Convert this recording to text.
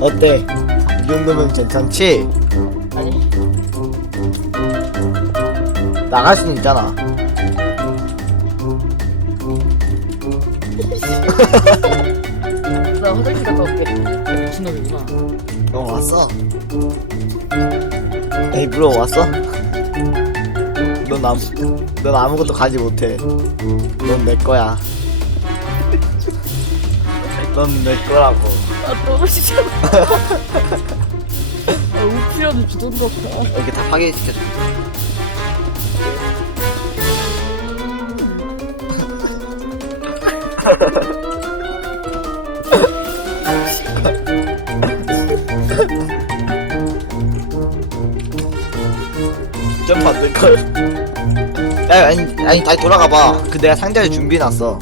어때? 이 정도면 괜찮지? 아니 나갈 수는 있잖아. 나 화장실 갔다 올게 미친놈이구나 어 왔어. 에이 물어 왔어? 넌 아무 넌 아무것도 가지 못해. 넌 내 거야. 넌 내 거라고. 아 너무 싫어 아 우피라도 주던가 여기 다 파괴시켜줘. 점프 안될 걸. 야 아니 아니 다시 돌아가 봐. 그 내가 상자를 준비해 놨어.